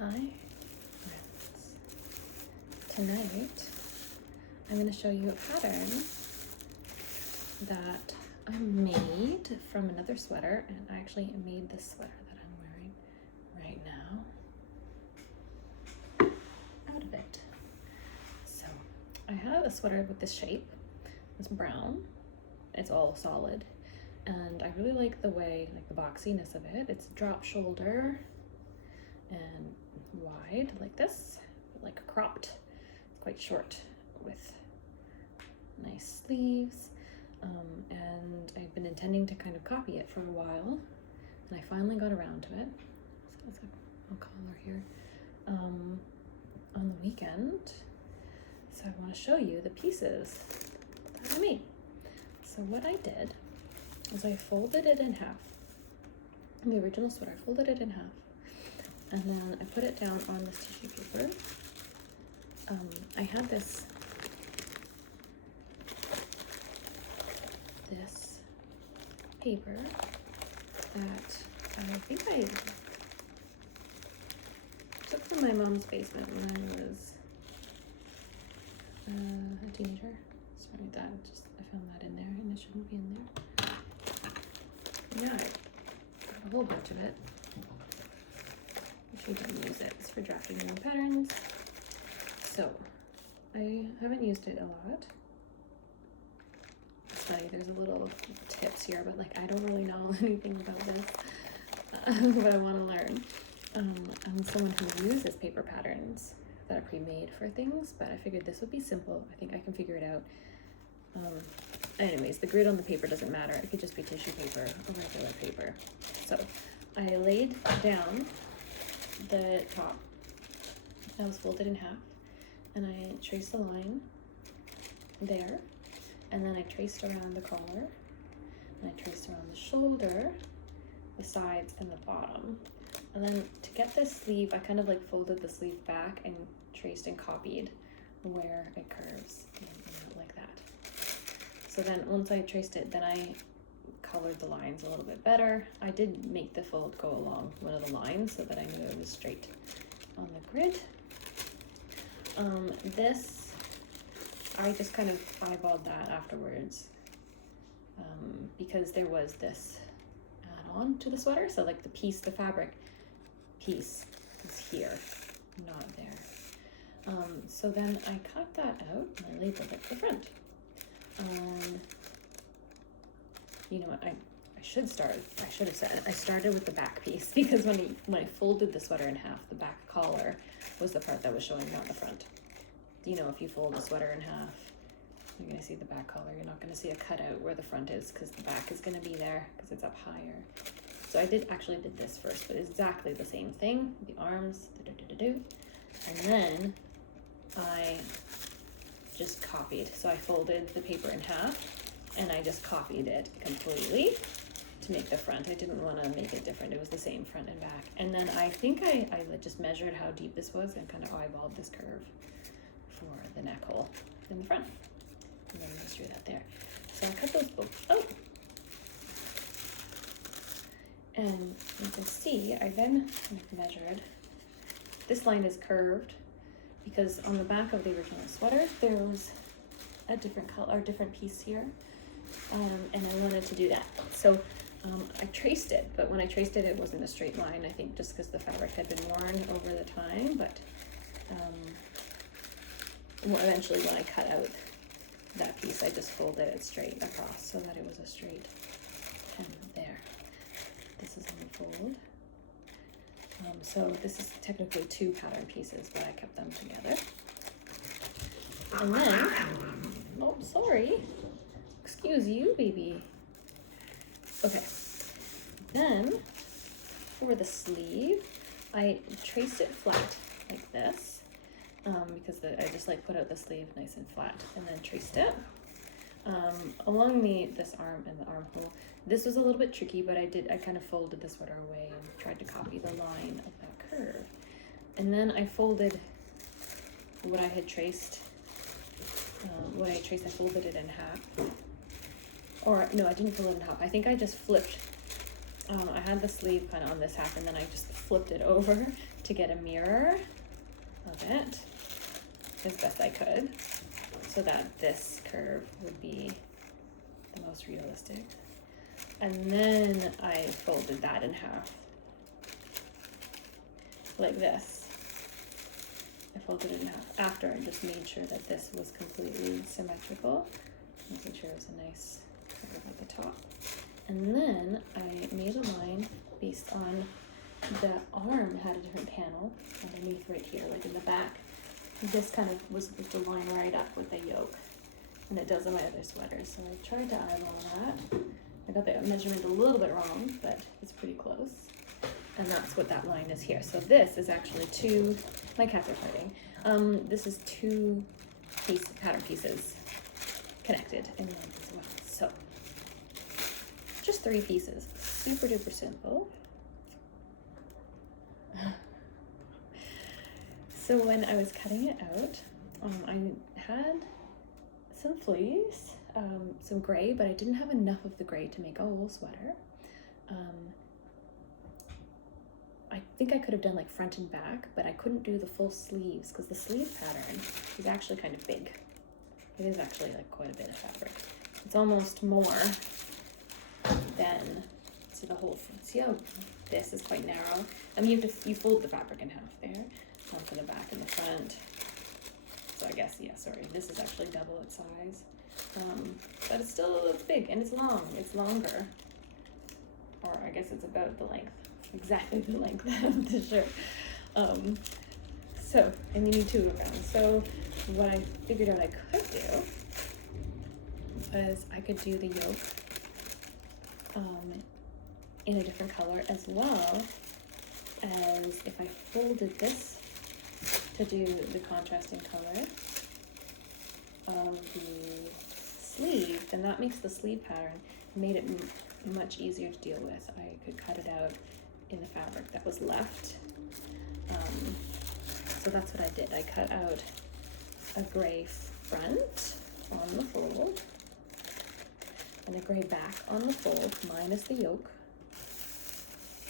Hi friends. Tonight I'm going to show you a pattern that I made from another sweater, and I actually made this sweater that I'm wearing right now out of it. So I have a sweater with this shape. It's brown, it's all solid, and I really like the way, like the boxiness of it. It's drop shoulder and wide like this, like cropped. It's quite short with nice sleeves, and I've been intending to kind of copy it for a while, and I finally got around to it. So it's a collar here on the weekend. So I want to show you the pieces that I made. So what I did is I folded it in half. The original sweater, I folded it in half. And then I put it down on this tissue paper. I had this paper that I think I took from my mom's basement when I was a teenager. Sorry, I found that in there, and it shouldn't be in there. Yeah, I got a whole bunch of it. I don't use it. It's for drafting my own patterns. So I haven't used it a lot. It's funny, there's a little tips here, but like I don't really know anything about this, but I want to learn. I'm someone who uses paper patterns that are pre-made for things, but I figured this would be simple. I think I can figure it out. Anyways, the grid on the paper doesn't matter. It could just be tissue paper or regular paper. So I laid down the top that was folded in half, and I traced a line there, and then I traced around the collar, and I traced around the shoulder, the sides, and the bottom. And then to get this sleeve, I kind of like folded the sleeve back and traced and copied where it curves like that. So then once I traced it, then I colored the lines a little bit better. I did make the fold go along one of the lines so that I knew it was straight on the grid. This, I just kind of eyeballed that afterwards, because there was this add-on to the sweater. So like the fabric piece is here, not there. So then I cut that out and I labeled it the front. You know what, I should have said it. I started with the back piece because when I folded the sweater in half, the back collar was the part that was showing, not the front. You know, if you fold a sweater in half, you're gonna see the back collar. You're not gonna see a cutout where the front is because the back is gonna be there because it's up higher. So I actually did this first, but exactly the same thing. The arms, and then I just copied. So I folded the paper in half, and I just copied it completely to make the front. I didn't want to make it different. It was the same front and back. And then I think I just measured how deep this was and kind of eyeballed this curve for the neck hole in the front. And then just drew that there. So I cut those both out. And you can see I then measured. This line is curved because on the back of the original sweater, there was a different color or different piece here. And I wanted to do that. So I traced it, but when I traced it, it wasn't a straight line, I think just because the fabric had been worn over the time, but eventually when I cut out that piece, I just folded it straight across so that it was a straight hem there. This is on the fold. So this is technically two pattern pieces, but I kept them together. And then, oh, sorry. Excuse you, baby. Okay. Then, for the sleeve, I traced it flat like this, because I just like put out the sleeve nice and flat, and then traced it along this arm and the armhole. This was a little bit tricky, but I kind of folded the sweater away and tried to copy the line of that curve. And then I folded what I had traced. I folded it in half. Or no, I didn't fold it in half. I think I just flipped. I had the sleeve kind of on this half, and then I just flipped it over to get a mirror of it as best I could, so that this curve would be the most realistic. And then I folded that in half, like this. I folded it in half after I just made sure that this was completely symmetrical, making sure it was a nice curve at the top. And then I made a line based on the arm had a different panel underneath right here, like in the back. This kind of was supposed to line right up with the yoke, and it does on my other sweater. So I tried to eyeball that. I got the measurement a little bit wrong, but it's pretty close. And that's what that line is here. So this is actually two, my cats are fighting. This is two pattern pieces connected in length as well. So just 3 pieces, super duper simple. So when I was cutting it out, I had some fleece, some gray, but I didn't have enough of the gray to make a whole sweater. I think I could have done like front and back, but I couldn't do the full sleeves because the sleeve pattern is actually kind of big. It is actually like quite a bit of fabric. It's almost more than, so the whole, see how this is quite narrow? I mean, you fold the fabric in half there, one for the back and the front. So I guess, yeah, sorry, this is actually double its size. But it's still, it's big and it's long, it's longer. Or I guess it's about the length, exactly the length of the shirt. So, and you need 2 around. So what I figured out I could do was I could do the yoke in a different color, as well as if I folded this to do the contrasting color of the sleeve, then that makes the sleeve pattern, made it much easier to deal with. I could cut it out in the fabric that was left. So that's what I did. I cut out a gray front on the fold and a gray back on the fold, minus the yoke.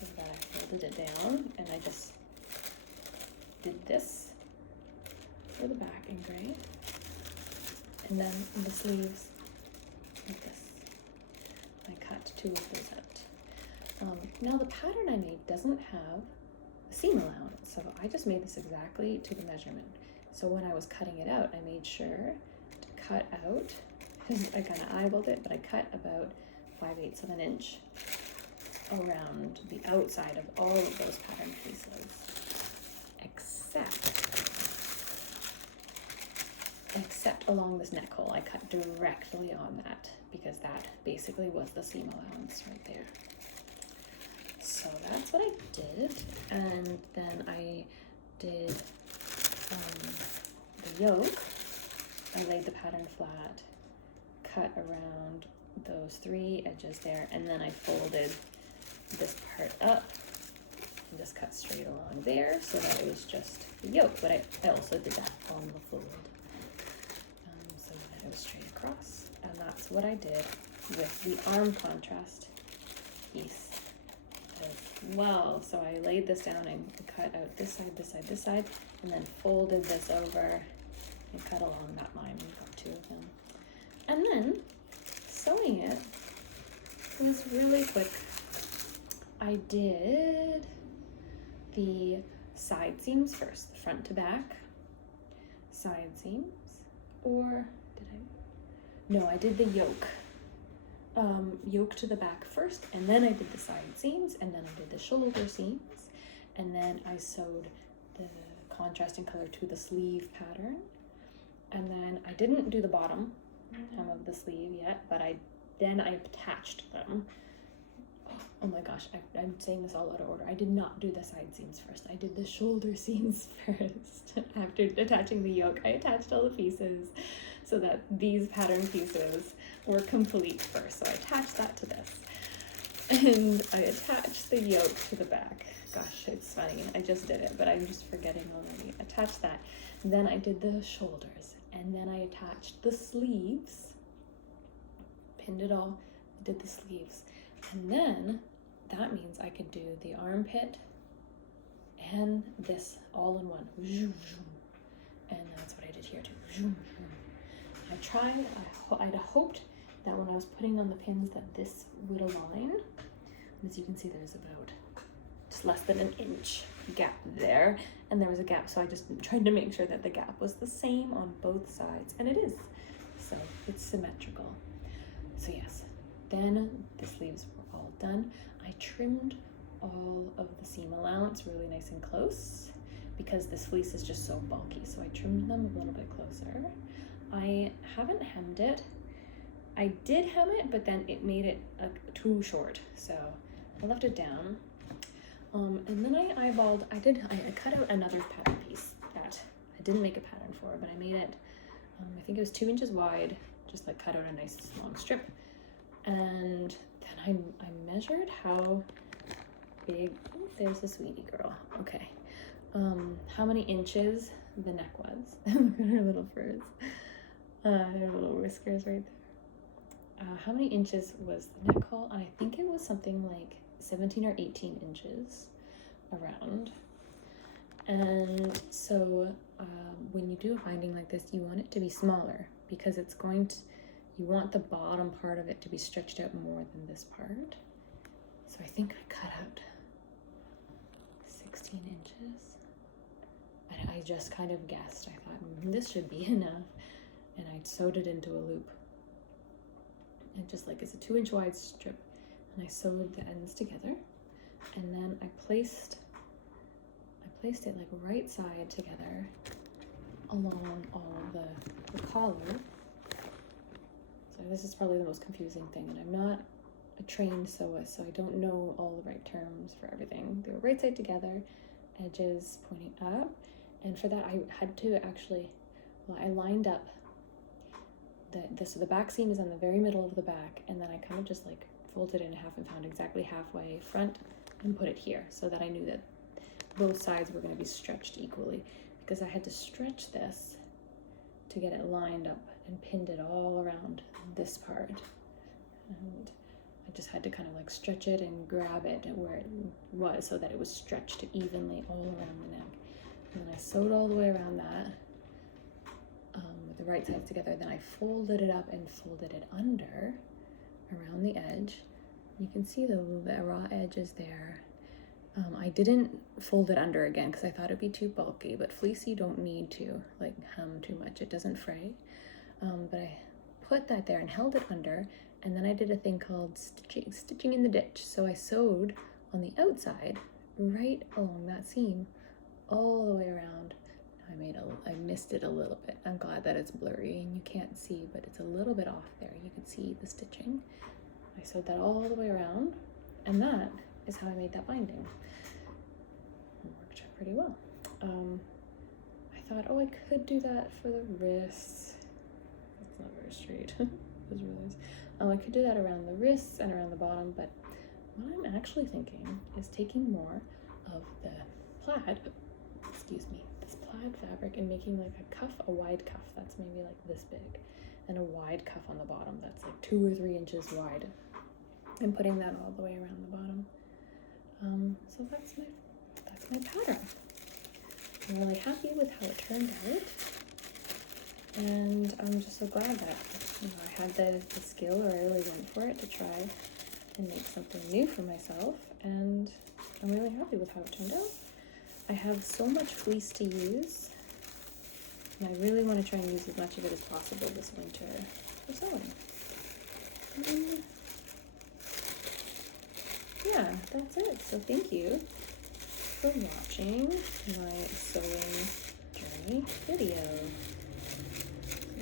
So that I folded it down, and I just did this for the back in gray, and then in the sleeves like this. I cut 2 of those out. Now the pattern I made doesn't have a seam allowance, so I just made this exactly to the measurement. So when I was cutting it out, I made sure to cut out, I kind of eyeballed it, but I cut about 5/8 of an inch around the outside of all of those pattern pieces, except along this neck hole. I cut directly on that because that basically was the seam allowance right there. So that's what I did, and then I did the yoke. I laid the pattern flat, cut around those 3 edges there, and then I folded this part up and just cut straight along there so that it was just the yoke, but I also did that on the fold, so that it was straight across. And that's what I did with the arm contrast piece as well. So I laid this down and cut out this side, this side, this side, and then folded this over and cut along that line. We've got 2 of them. And then sewing it was really quick. I did the side seams first, front to back side seams, or did I? No, I did the yoke. Yoke to the back first, and then I did the side seams, and then I did the shoulder seams, and then I sewed the contrasting color to the sleeve pattern, and then I didn't do the bottom of the sleeve yet, but then I attached them. Oh my gosh, I'm saying this all out of order. I did not do the side seams first. I did the shoulder seams first. After attaching the yoke, I attached all the pieces so that these pattern pieces were complete first. So I attached that to this. And I attached the yoke to the back. Gosh, it's funny. I just did it, but I'm just forgetting already. Attached that. And then I did the shoulders. And then I attached the sleeves. Pinned it all. Did the sleeves. And then that means I could do the armpit and this all in one. And that's what I did here too. I'd hoped that when I was putting on the pins that this would align. As you can see, there's about just less than an inch gap there, and there was a gap, so I just tried to make sure that the gap was the same on both sides, and it is. So it's symmetrical. So yes, then the sleeves were all done. I trimmed all of the seam allowance really nice and close because this fleece is just so bulky, so I trimmed them a little bit closer. I haven't hemmed it. I did hem it, but then it made it too short, so I left it down. And then I eyeballed, I cut out another pattern piece that I didn't make a pattern for, but I made it, I think it was 2 inches wide, just like cut out a nice long strip. And then I measured how big, oh, there's the sweetie girl, okay. How many inches the neck was. Look at her little furs. Her little whiskers right there. How many inches was the neck hole? And I think it was something like 17 or 18 inches around. And so when you do a binding like this, you want it to be smaller because it's going to, you want the bottom part of it to be stretched out more than this part. So I think I cut out 16 inches. And I just kind of guessed. I thought, this should be enough. And I sewed it into a loop. And just like it's a 2 inch wide strip. And I sewed the ends together. And then I placed it like right side together along all of the collar. So this is probably the most confusing thing, and I'm not a trained sewist, so I don't know all the right terms for everything. They were right side together, edges pointing up, and for that I had to actually, well, I lined up so the back seam is on the very middle of the back, and then I kind of just like folded it in half and found exactly halfway front and put it here so that I knew that both sides were going to be stretched equally, because I had to stretch this to get it lined up and pinned it all around this part. And I just had to kind of like stretch it and grab it where it was so that it was stretched evenly all around the neck. And then I sewed all the way around that with the right sides together. Then I folded it up and folded it under around the edge. You can see the raw edges there. I didn't fold it under again because I thought it'd be too bulky, but fleece you don't need to like hem too much, it doesn't fray. But I put that there and held it under, and then I did a thing called stitching in the ditch. So I sewed on the outside right along that seam all the way around. I missed it a little bit. I'm glad that it's blurry and you can't see, but it's a little bit off there. You can see the stitching. I sewed that all the way around, and that is how I made that binding. It worked pretty well. I thought, oh, I could do that for the wrists. That's not very straight. I could do that around the wrists and around the bottom, but what I'm actually thinking is taking more of the plaid, this plaid fabric, and making like a cuff, a wide cuff that's maybe like this big, and a wide cuff on the bottom that's like 2 or 3 inches wide, and putting that all the way around the bottom. So that's my pattern. I'm really happy with how it turned out, and I'm just so glad that I had the skill, or I really went for it to try and make something new for myself, and I'm really happy with how it turned out. I have so much fleece to use, and I really want to try and use as much of it as possible this winter for sewing. Yeah, that's it. So thank you for watching my sewing journey video.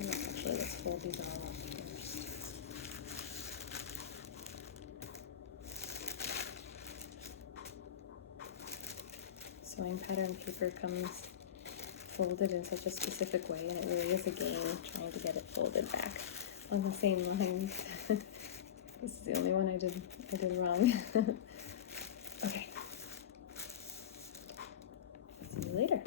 Actually, let's fold these all up first. Sewing pattern paper comes folded in such a specific way, and it really is a game trying to get it folded back on the same lines. This is the only one I did wrong. Okay. See you later.